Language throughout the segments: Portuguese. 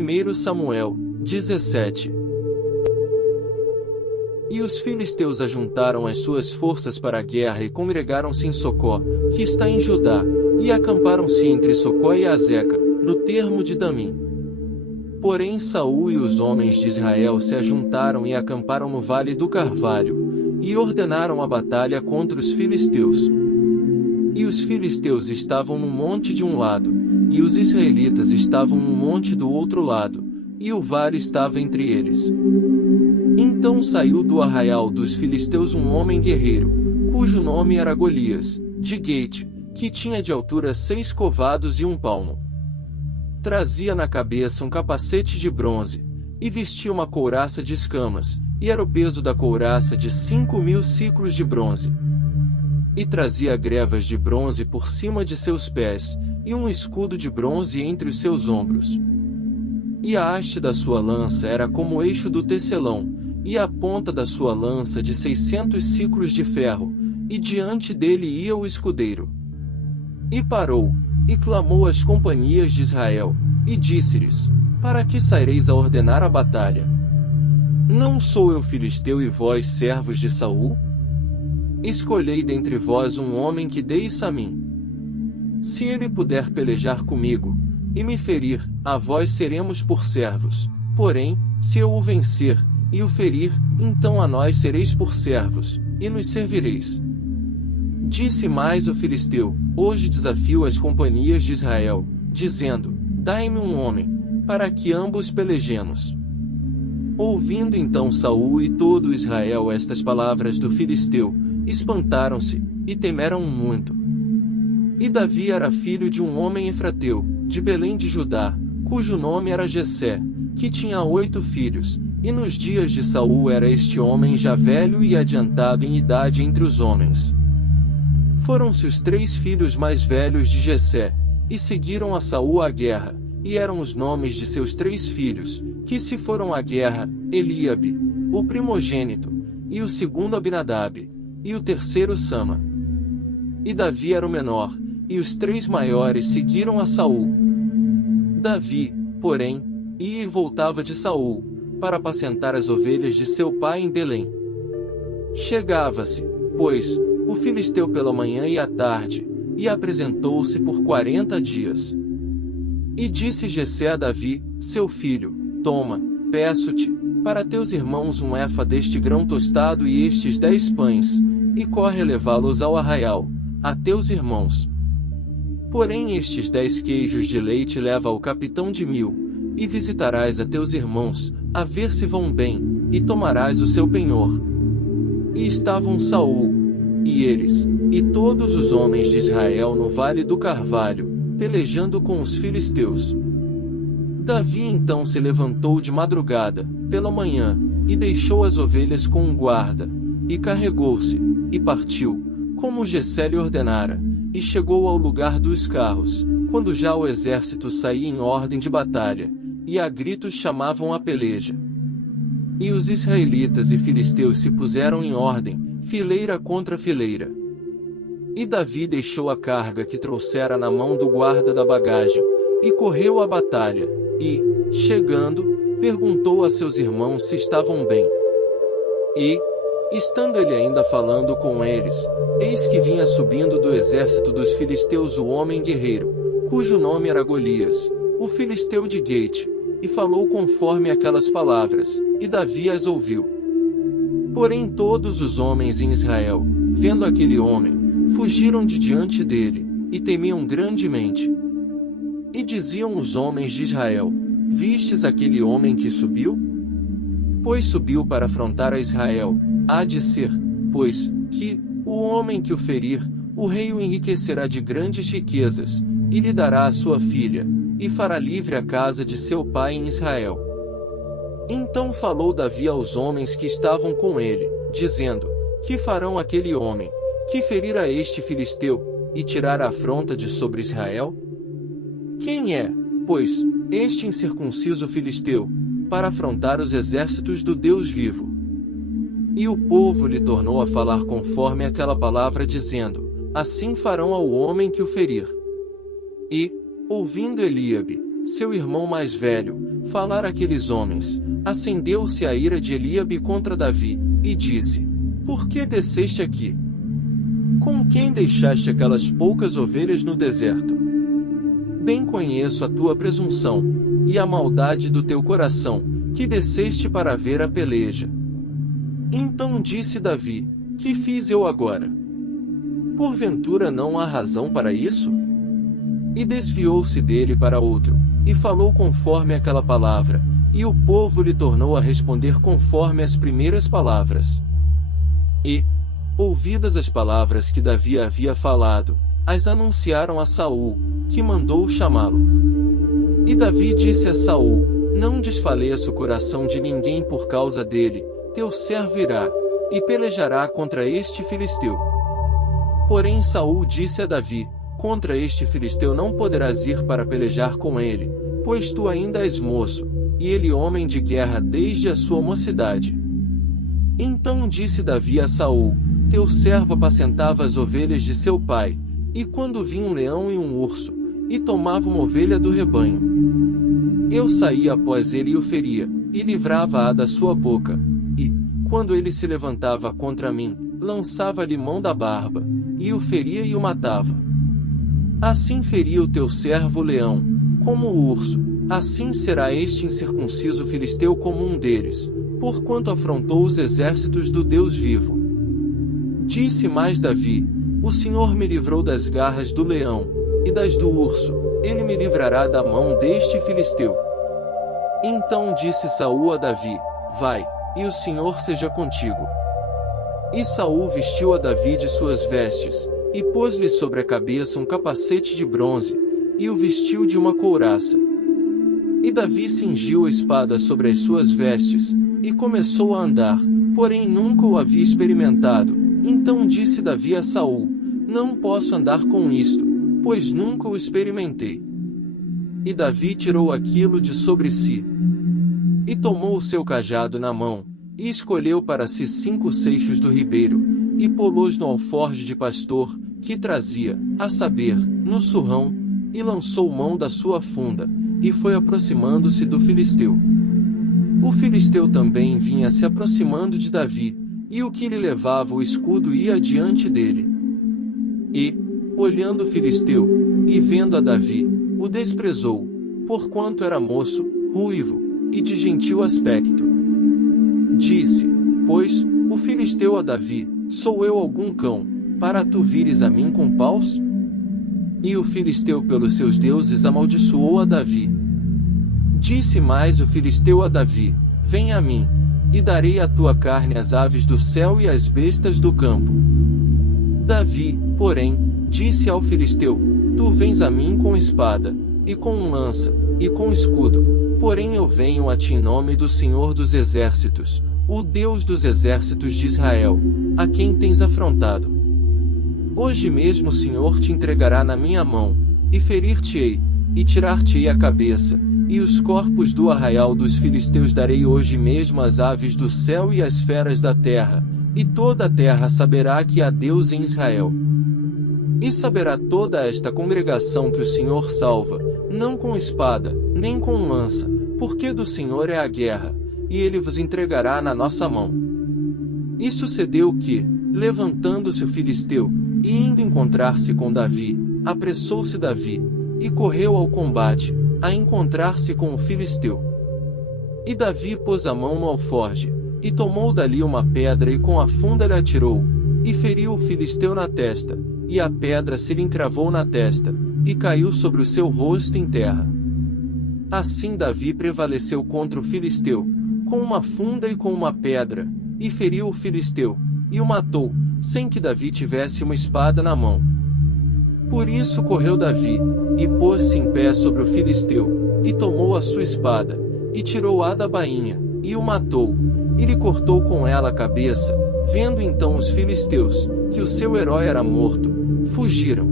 1 Samuel 17. E os filisteus ajuntaram as suas forças para a guerra e congregaram-se em Socó, que está em Judá, e acamparam-se entre Socó e Azeca, no termo de Damim. Porém Saul e os homens de Israel se ajuntaram e acamparam no vale do Carvalho, e ordenaram a batalha contra os filisteus. E os filisteus estavam no monte de um lado, e os israelitas estavam no monte do outro lado, e o vale estava entre eles. Então saiu do arraial dos filisteus um homem guerreiro, cujo nome era Golias, de Gate, que tinha de altura 6 covados e 1 palmo. Trazia na cabeça um capacete de bronze, e vestia uma couraça de escamas, e era o peso da couraça de 5.000 siclos de bronze. E trazia grevas de bronze por cima de seus pés, e um escudo de bronze entre os seus ombros. E a haste da sua lança era como o eixo do tecelão, e a ponta da sua lança de 600 siclos de ferro, e diante dele ia o escudeiro. E parou, e clamou às companhias de Israel, e disse-lhes: Para que saireis a ordenar a batalha? Não sou eu filisteu e vós servos de Saul? Escolhei dentre vós um homem que deis a mim. Se ele puder pelejar comigo, e me ferir, a vós seremos por servos. Porém, se eu o vencer, e o ferir, então a nós sereis por servos, e nos servireis. Disse mais o filisteu: Hoje desafio as companhias de Israel, dizendo: Dai-me um homem, para que ambos pelejemos. Ouvindo então Saul e todo Israel estas palavras do filisteu, espantaram-se, e temeram muito. E Davi era filho de um homem efrateu, de Belém de Judá, cujo nome era Jessé, que tinha 8 filhos, e nos dias de Saul era este homem já velho e adiantado em idade entre os homens. Foram-se os 3 filhos mais velhos de Jessé, e seguiram a Saul à guerra, e eram os nomes de seus 3 filhos, que se foram à guerra: Eliabe, o primogênito, e o segundo Abinadab, e o terceiro Sama. E Davi era o menor, e os 3 maiores seguiram a Saul. Davi, porém, ia e voltava de Saul, para apacentar as ovelhas de seu pai em Belém. Chegava-se, pois, o filisteu pela manhã e à tarde, e apresentou-se por 40 dias. E disse Jessé a Davi, seu filho: Toma, peço-te, para teus irmãos um efa deste grão tostado e estes 10 pães, e corre levá-los ao arraial, a teus irmãos. Porém estes 10 queijos de leite leva ao capitão de 1000, e visitarás a teus irmãos, a ver se vão bem, e tomarás o seu penhor. E estavam Saul, e eles, e todos os homens de Israel no vale do Carvalho, pelejando com os filisteus. Davi então se levantou de madrugada, pela manhã, e deixou as ovelhas com um guarda, e carregou-se, e partiu, como Jessé lhe ordenara, e chegou ao lugar dos carros, quando já o exército saía em ordem de batalha, e a gritos chamavam a peleja. E os israelitas e filisteus se puseram em ordem, fileira contra fileira. E Davi deixou a carga que trouxera na mão do guarda da bagagem, e correu à batalha, e, chegando, perguntou a seus irmãos se estavam bem. E, estando ele ainda falando com eles, eis que vinha subindo do exército dos filisteus o homem guerreiro, cujo nome era Golias, o filisteu de Gate, e falou conforme aquelas palavras, e Davi as ouviu. Porém todos os homens em Israel, vendo aquele homem, fugiram de diante dele, e temiam grandemente. E diziam os homens de Israel: Vistes aquele homem que subiu? Pois subiu para afrontar a Israel. Há de ser, pois, que, o homem que o ferir, o rei o enriquecerá de grandes riquezas, e lhe dará a sua filha, e fará livre a casa de seu pai em Israel. Então falou Davi aos homens que estavam com ele, dizendo: Que farão aquele homem, que ferir a este filisteu, e tirar a afronta de sobre Israel? Quem é, pois, este incircunciso filisteu, para afrontar os exércitos do Deus vivo? E o povo lhe tornou a falar conforme aquela palavra, dizendo: Assim farão ao homem que o ferir. E, ouvindo Eliabe, seu irmão mais velho, falar àqueles homens, acendeu-se a ira de Eliabe contra Davi, e disse: Por que desceste aqui? Com quem deixaste aquelas poucas ovelhas no deserto? Bem conheço a tua presunção, e a maldade do teu coração, que desceste para ver a peleja. Então disse Davi: Que fiz eu agora? Porventura não há razão para isso? E desviou-se dele para outro, e falou conforme aquela palavra, e o povo lhe tornou a responder conforme as primeiras palavras. E, ouvidas as palavras que Davi havia falado, as anunciaram a Saul, que mandou chamá-lo. E Davi disse a Saul: Não desfaleça o coração de ninguém por causa dele, teu servo irá, e pelejará contra este filisteu. Porém Saul disse a Davi: Contra este filisteu não poderás ir para pelejar com ele, pois tu ainda és moço, e ele homem de guerra desde a sua mocidade. Então disse Davi a Saul: Teu servo apacentava as ovelhas de seu pai, e quando vinha um leão e um urso, e tomava uma ovelha do rebanho, eu saía após ele e o feria, e livrava-a da sua boca, e, quando ele se levantava contra mim, lançava-lhe mão da barba, e o feria e o matava. Assim feria o teu servo o leão, como o urso, assim será este incircunciso filisteu como um deles, porquanto afrontou os exércitos do Deus vivo. Disse mais Davi: O Senhor me livrou das garras do leão, e das do urso, ele me livrará da mão deste filisteu. Então disse Saul a Davi: Vai, e o Senhor seja contigo. E Saul vestiu a Davi de suas vestes, e pôs-lhe sobre a cabeça um capacete de bronze, e o vestiu de uma couraça. E Davi cingiu a espada sobre as suas vestes, e começou a andar, porém nunca o havia experimentado. Então disse Davi a Saul: Não posso andar com isto, pois nunca o experimentei. E Davi tirou aquilo de sobre si, e tomou o seu cajado na mão, e escolheu para si 5 seixos do ribeiro, e pô-los no alforje de pastor, que trazia, a saber, no surrão, e lançou mão da sua funda, e foi aproximando-se do filisteu. O filisteu também vinha se aproximando de Davi, e o que lhe levava o escudo ia diante dele. E, olhando o filisteu, e vendo a Davi, o desprezou, porquanto era moço, ruivo, e de gentil aspecto. Disse, pois, o filisteu a Davi: Sou eu algum cão, para tu vires a mim com paus? E o filisteu pelos seus deuses amaldiçoou a Davi. Disse mais o filisteu a Davi: Vem a mim, e darei a tua carne às aves do céu e às bestas do campo. Davi, porém, disse ao filisteu: Tu vens a mim com espada, e com lança, e com escudo, porém eu venho a ti em nome do Senhor dos Exércitos, o Deus dos exércitos de Israel, a quem tens afrontado. Hoje mesmo o Senhor te entregará na minha mão, e ferir-te-ei, e tirar-te-ei a cabeça, e os corpos do arraial dos filisteus darei hoje mesmo às aves do céu e às feras da terra, e toda a terra saberá que há Deus em Israel. E saberá toda esta congregação que o Senhor salva, não com espada, nem com lança, porque do Senhor é a guerra, e ele vos entregará na nossa mão. E sucedeu que, levantando-se o filisteu, e indo encontrar-se com Davi, apressou-se Davi, e correu ao combate, a encontrar-se com o filisteu. E Davi pôs a mão no alforje, e tomou dali uma pedra e com a funda lhe atirou, e feriu o filisteu na testa, e a pedra se lhe encravou na testa, e caiu sobre o seu rosto em terra. Assim Davi prevaleceu contra o filisteu, com uma funda e com uma pedra, e feriu o filisteu, e o matou, sem que Davi tivesse uma espada na mão. Por isso correu Davi, e pôs-se em pé sobre o filisteu, e tomou a sua espada, e tirou-a da bainha, e o matou, e lhe cortou com ela a cabeça. Vendo então os filisteus, que o seu herói era morto, fugiram.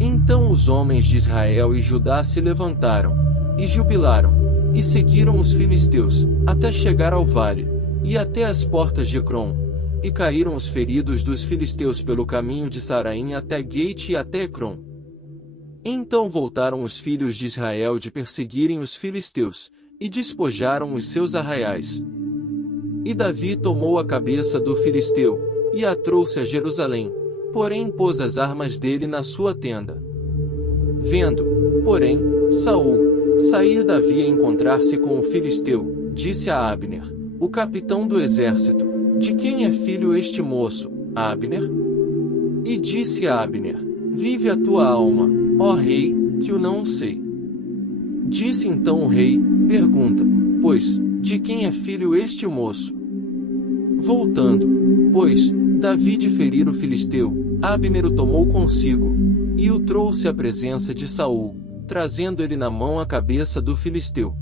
Então os homens de Israel e Judá se levantaram, e jubilaram, e seguiram os filisteus, até chegar ao vale, e até as portas de Ecrom, e caíram os feridos dos filisteus pelo caminho de Saraim até Gate e até Ecrom. Então voltaram os filhos de Israel de perseguirem os filisteus, e despojaram os seus arraiais. E Davi tomou a cabeça do filisteu, e a trouxe a Jerusalém, porém pôs as armas dele na sua tenda. Vendo, porém, Saul sair Davi a encontrar-se com o filisteu, disse a Abner, o capitão do exército: de quem é filho este moço, Abner? E disse a Abner: vive a tua alma, ó rei, que o não sei. Disse então o rei: pergunta, pois, de quem é filho este moço? Voltando, pois, Davi de ferir o filisteu, Abner o tomou consigo, e o trouxe à presença de Saul, trazendo ele na mão a cabeça do filisteu.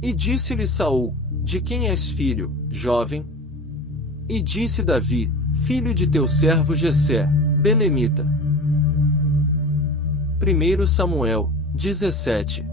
E disse-lhe Saul: de quem és filho, jovem? E disse Davi: filho de teu servo Jessé, belemita. 1 Samuel 17.